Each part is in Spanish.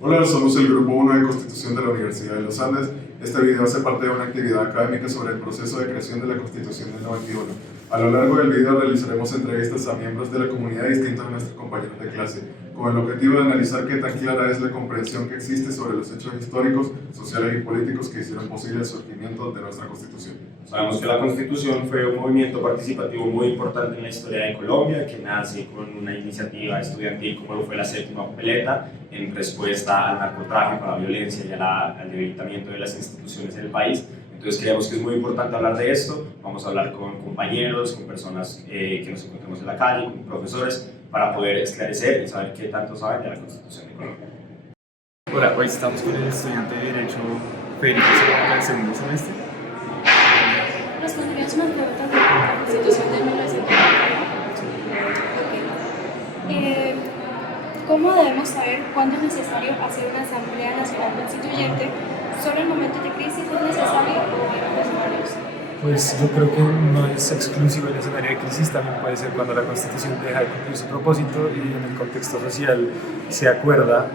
Hola, somos el Grupo 1 de Constitución de la Universidad de los Andes. Este video hace parte de una actividad académica sobre el proceso de creación de la Constitución del 91. A lo largo del video realizaremos entrevistas a miembros de la comunidad distintos a nuestros compañeros de clase, con el objetivo de analizar qué tan clara es la comprensión que existe sobre los hechos históricos, sociales y políticos que hicieron posible el surgimiento de nuestra Constitución. Sabemos que la Constitución fue un movimiento participativo muy importante en la historia de Colombia, que nace con una iniciativa estudiantil como lo fue la Séptima Papeleta, en respuesta al narcotráfico, a la violencia y al debilitamiento de las instituciones en el país. Entonces creemos que es muy importante hablar de esto. Vamos a hablar con compañeros, con personas que nos encontremos en la calle, con profesores, para poder esclarecer y saber qué tanto saben de la Constitución de Colombia. Hola, hoy estamos con el estudiante de Derecho Federico Cervantes del segundo semestre. ¿Responderías una pregunta de la Constitución de 1990? ¿Cómo debemos saber cuándo es necesario hacer una Asamblea Nacional Constituyente? ¿Solo en momentos de crisis es necesario o en otros escenarios? Pues yo creo que no es exclusivo el escenario de crisis, también puede ser cuando la Constitución deja de cumplir su propósito y en el contexto social se acuerda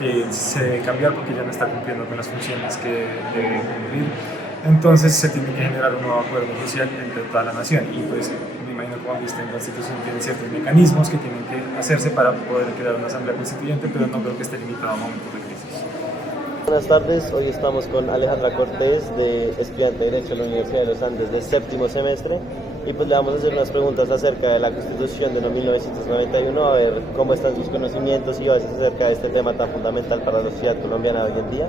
que se debe cambiar porque ya no está cumpliendo con las funciones que debe cumplir. Entonces se tiene que generar un nuevo acuerdo social entre toda la nación y pues me imagino que cuando esté en la Constitución tiene ciertos mecanismos que tienen que hacerse para poder crear una asamblea constituyente, pero no creo que esté limitado a momentos de crisis. Buenas tardes, hoy estamos con Alejandra Cortés, estudiante de Derecho en la Universidad de los Andes de séptimo semestre, y pues le vamos a hacer unas preguntas acerca de la Constitución de 1991, a ver cómo están sus conocimientos y bases acerca de este tema tan fundamental para la sociedad colombiana hoy en día.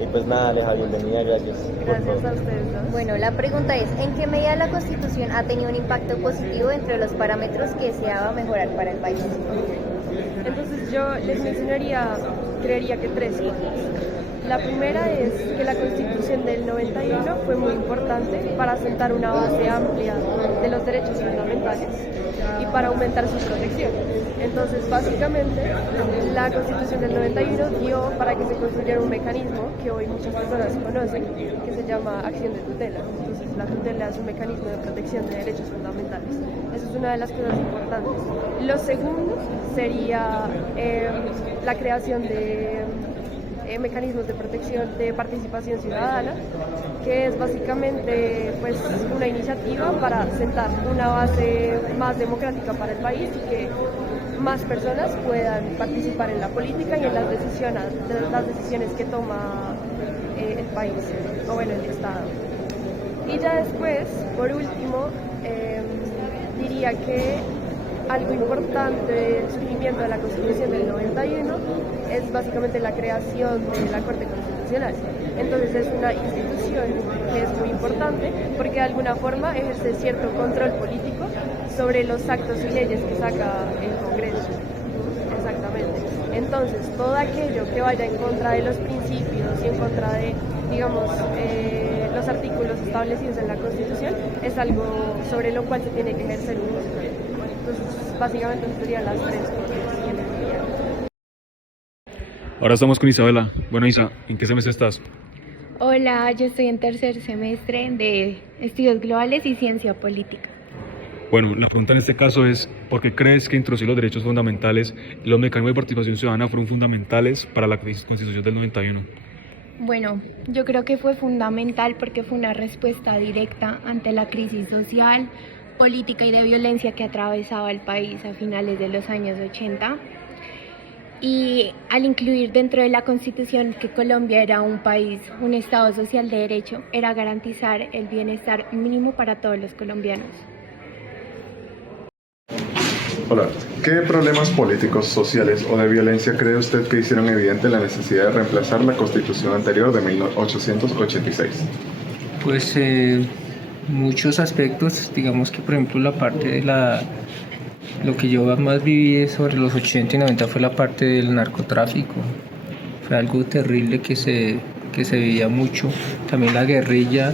Y pues nada, Aleja, bienvenida, gracias. Gracias a ustedes dos. Bueno, la pregunta es, ¿en qué medida la Constitución ha tenido un impacto positivo entre los parámetros que se va a mejorar para el país? Entonces yo les mencionaría, creería que tres cosas. La primera es que la Constitución del 91 fue muy importante para sentar una base amplia de los derechos fundamentales y para aumentar su protección. Entonces, básicamente, la Constitución del 91 dio para que se construyera un mecanismo que hoy muchas personas conocen, que se llama acción de tutela. Entonces, la tutela es un mecanismo de protección de derechos fundamentales. Esa es una de las cosas importantes. Lo segundo sería la creación de mecanismos de protección de participación ciudadana, que es básicamente pues, una iniciativa para sentar una base más democrática para el país y que más personas puedan participar en la política y en las decisiones que toma el país, o bueno, el Estado. Y ya después, por último, diría que algo importante del surgimiento de la Constitución del 91 es básicamente la creación de la Corte Constitucional. Entonces es una institución que es muy importante porque de alguna forma ejerce cierto control político sobre los actos y leyes que saca el Congreso. Exactamente. Entonces todo aquello que vaya en contra de los principios y en contra de, digamos, los artículos establecidos en la Constitución es algo sobre lo cual se tiene que ejercer un control. Entonces, básicamente serían las tres cosas que diría. Ahora estamos con Isabela. Bueno, Isa, ¿en qué semestre estás? Hola, yo estoy en tercer semestre de Estudios Globales y Ciencia Política. Bueno, la pregunta en este caso es, ¿por qué crees que introducir los derechos fundamentales y los mecanismos de participación ciudadana fueron fundamentales para la Constitución del 91? Bueno, yo creo que fue fundamental porque fue una respuesta directa ante la crisis social, política y de violencia que atravesaba el país a finales de los años 80. Y al incluir dentro de la Constitución que Colombia era un país, un Estado social de derecho, era garantizar el bienestar mínimo para todos los colombianos. Hola, ¿qué problemas políticos, sociales o de violencia cree usted que hicieron evidente la necesidad de reemplazar la Constitución anterior de 1886? Pues muchos aspectos, digamos que por ejemplo la parte de lo que yo más viví sobre los 80 y 90 fue la parte del narcotráfico. Fue algo terrible que se veía mucho, también la guerrilla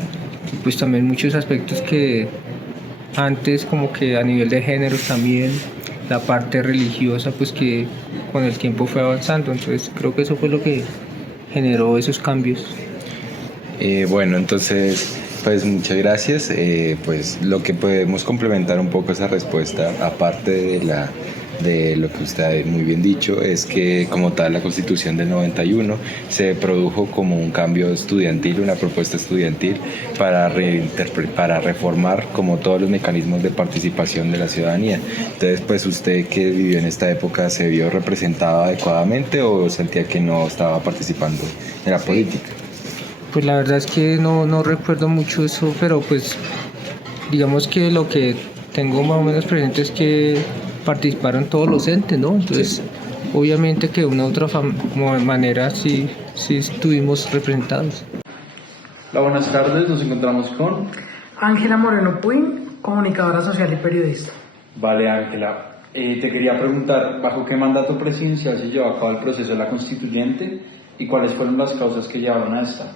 y pues también muchos aspectos que antes como que a nivel de géneros también, la parte religiosa pues que con el tiempo fue avanzando, entonces creo que eso fue lo que generó esos cambios. Bueno, entonces pues muchas gracias. Pues lo que podemos complementar un poco esa respuesta, aparte de lo que usted ha muy bien dicho, es que como tal la Constitución del 91 se produjo como un cambio estudiantil, una propuesta estudiantil para reformar como todos los mecanismos de participación de la ciudadanía. Entonces, pues usted que vivió en esta época, ¿se vio representado adecuadamente o sentía que no estaba participando en la política? Pues la verdad es que no recuerdo mucho eso, pero pues digamos que lo que tengo más o menos presente es que participaron todos los entes, ¿no? Entonces, obviamente que de una u otra manera sí estuvimos representados. Hola, buenas tardes, nos encontramos con Ángela Moreno Puin, comunicadora social y periodista. Vale, Ángela, te quería preguntar, ¿bajo qué mandato presidencial se llevó a cabo el proceso de la constituyente y cuáles fueron las causas que llevaron a esta?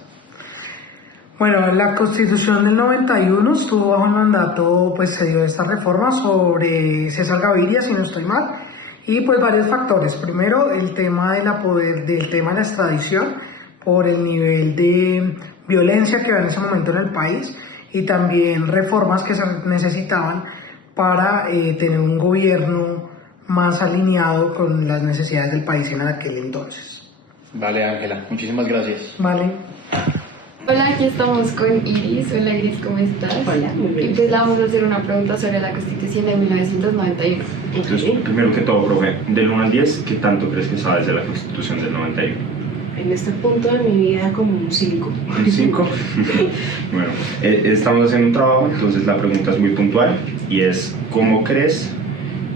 Bueno, la Constitución del 91 estuvo bajo el mandato, pues se dio esta reforma sobre César Gaviria, si no estoy mal, y pues varios factores. Primero, el tema del tema de la extradición por el nivel de violencia que había en ese momento en el país y también reformas que se necesitaban para tener un gobierno más alineado con las necesidades del país en aquel entonces. Vale, Ángela, muchísimas gracias. Vale. Hola, aquí estamos con Iris. Hola Iris, ¿cómo estás? Hola, muy bien. Pues le vamos a hacer una pregunta sobre la Constitución de 1991. Entonces, primero que todo, profe, del 1 al 10, ¿qué tanto crees que sabes de la Constitución del 91? En este punto de mi vida como un 5. ¿Un 5? Bueno, estamos haciendo un trabajo, entonces la pregunta es muy puntual y es, ¿cómo crees,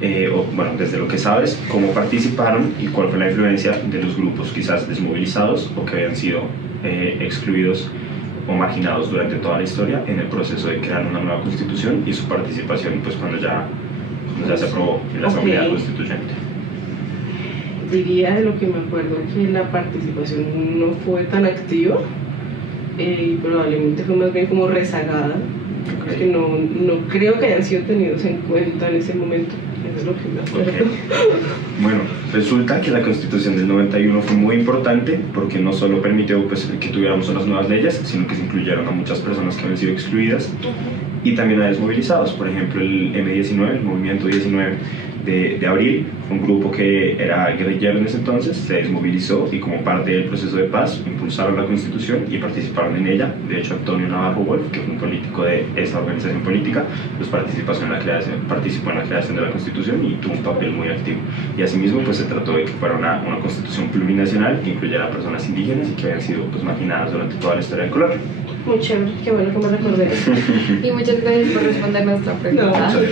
desde lo que sabes, cómo participaron y cuál fue la influencia de los grupos quizás desmovilizados o que habían sido excluidos o marginados durante toda la historia en el proceso de crear una nueva constitución y su participación pues cuando ya se aprobó en la Asamblea Constituyente? Diría de lo que me acuerdo que la participación no fue tan activa y probablemente fue más bien como rezagada, porque no creo que hayan sido tenidos en cuenta en ese momento. Eso es lo que me acuerdo. Bueno, resulta que la Constitución del 91 fue muy importante porque no solo permitió pues, que tuviéramos unas nuevas leyes, sino que se incluyeron a muchas personas que habían sido excluidas y también a desmovilizados. Por ejemplo, el M19, el Movimiento 19 de abril, fue un grupo que era guerrillero en ese entonces, se desmovilizó y como parte del proceso de paz impulsaron la Constitución y participaron en ella. De hecho, Antonio Navarro Wolf, que fue un político de esa organización política, pues participó en la creación de la Constitución y tuvo un papel muy activo. Y asimismo pues se trató de que fuera una Constitución plurinacional que incluyera a personas indígenas y que habían sido pues, marginadas durante toda la historia del Colombia. Muy chévere, qué bueno que me recordé. Y muchas gracias por responder nuestra pregunta. No,